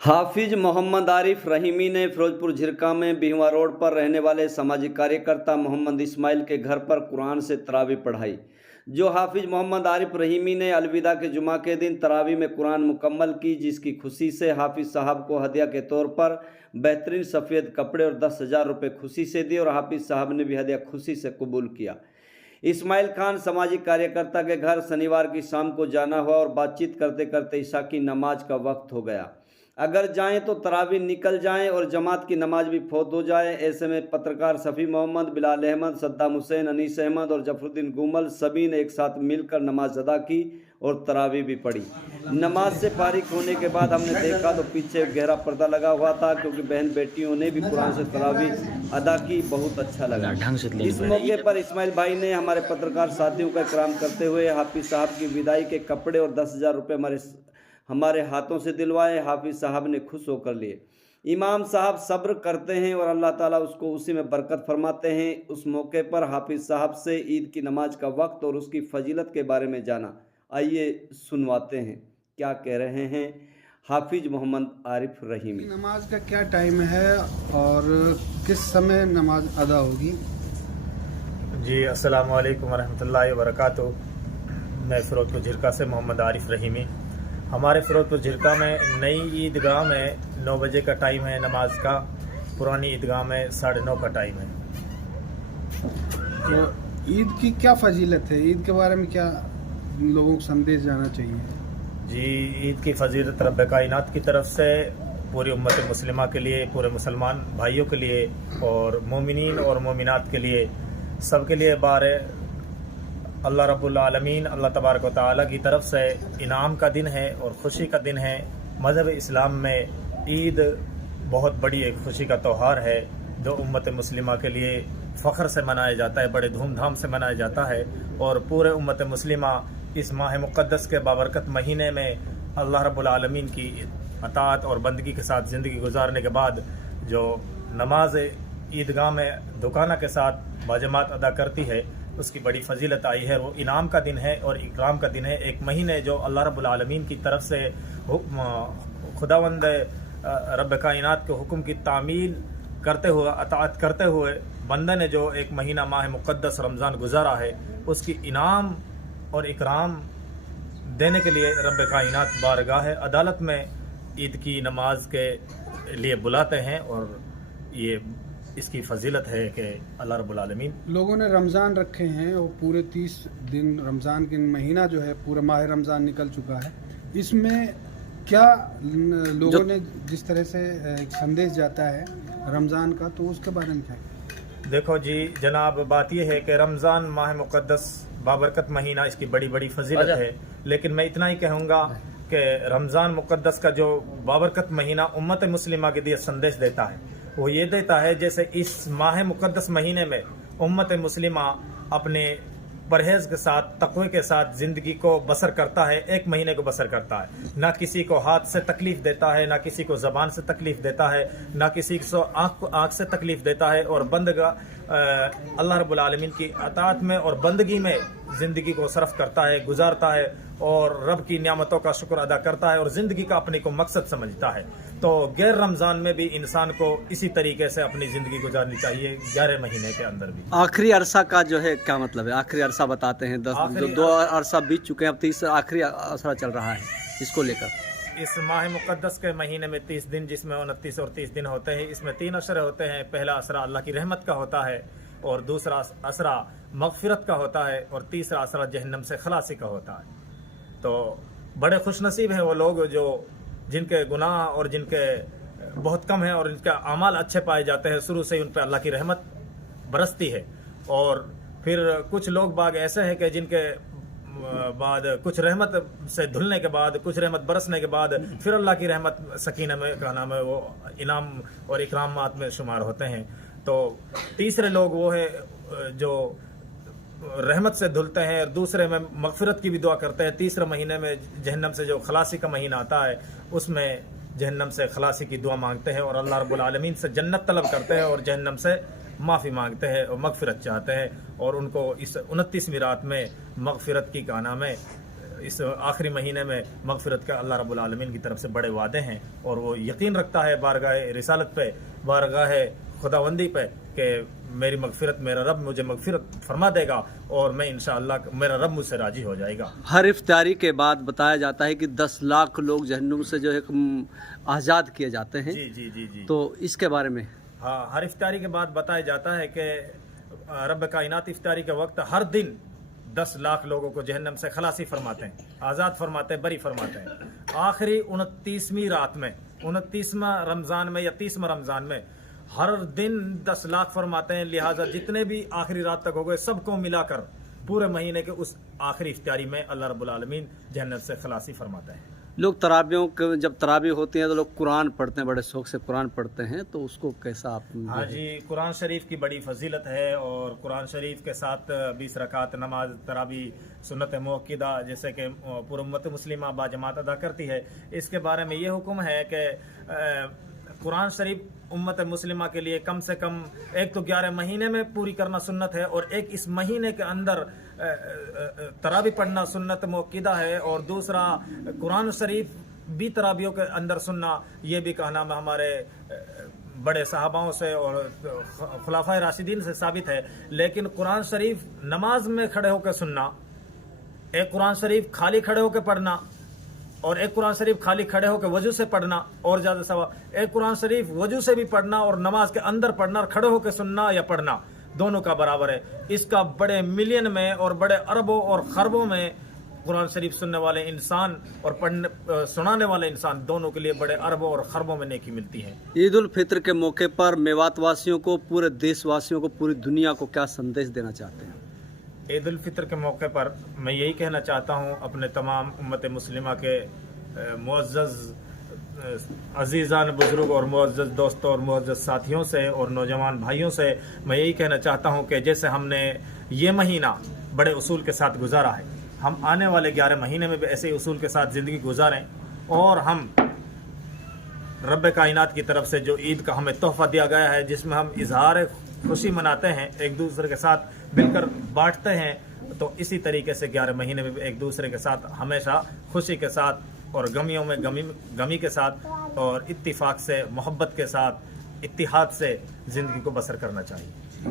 हाफिज मोहम्मद आरिफ रहीमी ने फिरोजपुर झिरका में बिहवा रोड पर रहने वाले सामाजिक कार्यकर्ता मोहम्मद इस्माइल के घर पर कुरान से तरावी पढ़ाई। जो हाफिज मोहम्मद आरिफ रहीमी ने अलविदा के जुमा के दिन तरावी में कुरान मुकम्मल की, जिसकी खुशी से हाफिज साहब को हदिया के तौर पर बेहतरीन सफ़ेद कपड़े और 10,000 रुपये खुशी से दिए और हाफिज साहब ने भी हदिया खुशी से कबूल किया। इस्माइल खान सामाजिक कार्यकर्ता के घर शनिवार की शाम को जाना हुआ और बातचीत करते करते ईशा की नमाज का वक्त हो गया। अगर जाएं तो तरावी निकल जाएं और जमात की नमाज भी फौत हो जाए। ऐसे में पत्रकार सफ़ी मोहम्मद, बिलाल अहमद, सद्दाम हुसैन, अनीस अहमद और जफरुद्दीन गुमल सभी ने एक साथ मिलकर नमाज अदा की और तरावी भी पढ़ी। नमाज से फारिग होने के बाद हमने देखा तो पीछे गहरा पर्दा लगा हुआ था, क्योंकि बहन बेटियों ने भी कुरान से तरावी अदा की। बहुत अच्छा लगा। इस मौके पर इस्माइल भाई ने हमारे पत्रकार साथियों का इकराम करते हुए हाफिज साहब की विदाई के कपड़े और 10,000 रुपये हमारे हाथों से दिलवाए। हाफिज साहब ने खुश होकर लिए। इमाम साहब सब्र करते हैं और अल्लाह ताला उसको उसी में बरकत फरमाते हैं। उस मौके पर हाफिज साहब से ईद की नमाज का वक्त और उसकी फजीलत के बारे में जाना। आइए सुनवाते हैं क्या कह रहे हैं हाफिज मोहम्मद आरिफ रहीमी। नमाज का क्या टाइम है और किस समय नमाज अदा होगी? जी, अस्सलाम वालेकुम वरहमतुल्लाहि वबरकातुहू। मैं फिरोजपुर झिरका से मोहम्मद आरिफ रहीमी। हमारे फिरोजपुर झिरका में नई ईदगाह में 9 बजे का टाइम है नमाज का, पुरानी ईदगाह में 9:30 का टाइम है। तो ईद की क्या फजीलत है? ईद के बारे में क्या लोगों को संदेश जाना चाहिए? जी, ईद की फजीलत रब कायनात की तरफ से पूरी उम्मत मुस्लिमा के लिए, पूरे मुसलमान भाइयों के लिए और मोमिनीन और मोमिनात के लिए, सबके लिए बार अल्लाह रब्बुल आलमीन अल्लाह तबारक व तआला की तरफ से इनाम का दिन है और ख़ुशी का दिन है। मज़हब इस्लाम में ईद बहुत बड़ी एक खुशी का त्यौहार है जो उम्मत मुस्लिमा के लिए फ़ख्र से मनाया जाता है, बड़े धूमधाम से मनाया जाता है। और पूरे उम्मत मुस्लिमा इस माह मुक़द्दस के बाबरकत महीने में अल्लाह रब्बुल आलमीन की अताअत और बंदगी के साथ ज़िंदगी गुजारने के बाद जो नमाज ईदगाह में दुकाना के साथ बाजमात अदा करती है, उसकी बड़ी फजीलत आई है। वो इनाम का दिन है और इकराम का दिन है। एक महीने जो अल्लाह रब्बुल आलमीन की तरफ से खुदावंद रब कायनात के हुक्म की तामील करते हुए, अताअत करते हुए बंदे ने जो एक महीना माह मुक़द्दस रमज़ान गुजारा है, उसकी इनाम और इकराम देने के लिए रब कायनात बारगाह अदालत में ईद की नमाज के लिए बुलाते हैं। और ये इसकी फजीलत है कि अल्लाह रब्बुल आलमीन लोगों ने रमज़ान रखे हैं और पूरे 30 दिन रमज़ान के महीना जो है पूरा माह रमज़ान निकल चुका है। इसमें क्या लोगों ने जिस तरह से एक संदेश जाता है रमज़ान का, तो उसके बारे में क्या? देखो जी जनाब, बात यह है कि रमज़ान माह मुक़द्दस बाबरकत महीना, इसकी बड़ी बड़ी फजीलत है। लेकिन मैं इतना ही कहूँगा कि रमज़ान मुक़द्दस का जो बाबरकत महीना उम्मत मुस्लिमा के लिए संदेश देता है, वो ये देता है जैसे इस माह मुक़द्दस महीने में उम्मत मुस्लिमा अपने परहेज़ के साथ, तक़वे के साथ ज़िंदगी को बसर करता है, एक महीने को बसर करता है। ना किसी को हाथ से तकलीफ़ देता है, ना किसी को ज़बान से तकलीफ़ देता है, ना किसी को आँख से तकलीफ़ देता है। और बंदगा अल्लाह रब्बुल आलमीन की अताअत में और बंदगी में ज़िंदगी को सरफ करता है, गुजारता है और रब की नियामतों का शुक्र अदा करता है और ज़िंदगी का अपने को मकसद समझता है। तो गैर रमज़ान में भी इंसान को इसी तरीके से अपनी ज़िंदगी गुजारनी चाहिए, 11 महीने के अंदर भी। आखिरी अरसा का जो है क्या मतलब है? आखिरी अरसा बताते हैं, 2 अरसा बीत चुके हैं, अब 30 आखिरी अरसा चल रहा है। इसको लेकर इस माह मुक़द्दस के महीने में 30 दिन, जिसमें 29 और 30 दिन होते हैं, इसमें 3 अशरे होते हैं। पहला असरा अल्लाह की रहमत का होता है और दूसरा असरा मग़फ़िरत का होता है और तीसरा असरा जहन्नम से खलासी का होता है। तो बड़े खुशनसीब हैं वो लोग जो जिनके गुनाह और जिनके बहुत कम हैं और इनका अमाल अच्छे पाए जाते हैं। शुरू से ही उन पर अल्लाह की रहमत बरसती है। और फिर कुछ लोग बाग ऐसे हैं कि जिनके बाद कुछ रहमत से धुलने के बाद, कुछ रहमत बरसने के बाद फिर अल्लाह की रहमत सकीना में का नाम है, वो इनाम और इकरामात में शुमार होते हैं। तो तीसरे लोग वो है जो रहमत से धुलते हैं और दूसरे में मग़फ़िरत की भी दुआ करते हैं। तीसरे महीने में जहन्नम से जो खलासी का महीना आता है, उसमें जहन्नम से खलासी की दुआ मांगते हैं और अल्लाह रब्बुल आलमीन से जन्नत तलब करते हैं और जहन्नम से माफ़ी मांगते हैं और मग़फ़िरत चाहते हैं। और उनको इस 29वीं रात में मग़फ़िरत की का नाम है اس آخری مہینے میں مغفرت کا اللہ رب العالمین کی طرف سے بڑے وعدے ہیں، اور وہ یقین رکھتا ہے بارگاہ رسالت پہ، بارگاہ خداوندی پہ کہ میری مغفرت، میرا رب مجھے مغفرت فرما دے گا، اور میں انشاءاللہ میرا رب مجھ سے راضی ہو جائے گا۔ ہر افطاری کے بعد بتایا جاتا ہے کہ 10 لاکھ لوگ جہنم سے جو ہے آزاد کیے جاتے ہیں۔ جی جی جی جی تو اس کے بارے میں ہاں، ہر افطاری کے بعد بتایا جاتا ہے کہ رب کائنات افطاری کے وقت ہر دن 10 لاکھ لوگوں کو جہنم سے خلاصی فرماتے ہیں، آزاد فرماتے ہیں، بری فرماتے ہیں۔ آخری 29ویں رات میں، 29واں رمضان میں یا 30واں رمضان میں ہر دن 10 لاکھ فرماتے ہیں، لہٰذا جتنے بھی آخری رات تک ہو گئے سب کو ملا کر پورے مہینے کے اس آخری افطاری میں اللہ رب العالمین جہنم سے خلاصی فرماتا ہے۔ لوگ تراویحوں کے جب تراویح ہوتی ہیں تو لوگ قرآن پڑھتے ہیں، بڑے شوق سے قرآن پڑھتے ہیں، تو اس کو کیسا آپ؟ ہاں جی، قرآن شریف کی بڑی فضیلت ہے، اور قرآن شریف کے ساتھ 20 رکعت نماز تراویح سنت موقدہ جیسے کہ پورا امت مسلمہ باجماعت ادا کرتی ہے، اس کے بارے میں یہ حکم ہے کہ قرآن شریف امت مسلمہ کے لیے کم سے کم ایک تو 11 مہینے میں پوری کرنا سنت ہے، اور ایک اس مہینے کے اندر تراویح پڑھنا سنت موقدہ ہے، اور دوسرا قرآن شریف بھی تراویحوں کے اندر سننا، یہ بھی کہنا ہمارے بڑے صحاباؤں سے اور خلفائے راشدین سے ثابت ہے۔ لیکن قرآن شریف نماز میں کھڑے ہو کے سننا، ایک قرآن شریف خالی کھڑے ہو کے پڑھنا، اور ایک قرآن شریف خالی کھڑے ہو کے وضو سے پڑھنا اور زیادہ ثواب، ایک قرآن شریف وضو سے بھی پڑھنا اور نماز کے اندر پڑھنا، اور کھڑے ہو کے سننا یا پڑھنا دونوں کا برابر ہے۔ اس کا بڑے ملین میں اور بڑے اربوں اور خربوں میں قرآن شریف سننے والے انسان اور سنانے والے انسان دونوں کے لیے بڑے اربوں اور خربوں میں نیکی ملتی ہے۔ عید الفطر کے موقع پر میوات واسیوں کو، پورے دیش واسیوں کو، پوری دنیا کو کیا سندیش دینا چاہتے ہیں؟ عید الفطر کے موقع پر میں یہی کہنا چاہتا ہوں اپنے تمام امت مسلمہ کے معزز عزیزان بزرگ اور معزز دوستوں اور معزز ساتھیوں سے اور نوجوان بھائیوں سے میں یہی کہنا چاہتا ہوں کہ جیسے ہم نے یہ مہینہ بڑے اصول کے ساتھ گزارا ہے، ہم آنے والے 11 مہینے میں بھی ایسے اصول کے ساتھ زندگی گزاریں، اور ہم رب کائنات کی طرف سے جو عید کا ہمیں تحفہ دیا گیا ہے، جس میں ہم اظہار خوشی مناتے ہیں، ایک دوسرے کے ساتھ مل کر بانٹتے ہیں، تو اسی طریقے سے 11 مہینے میں بھی ایک دوسرے کے ساتھ ہمیشہ خوشی کے ساتھ اور غمیوں میں غمی کے ساتھ اور اتفاق سے، محبت کے ساتھ، اتحاد سے زندگی کو بسر کرنا چاہیے۔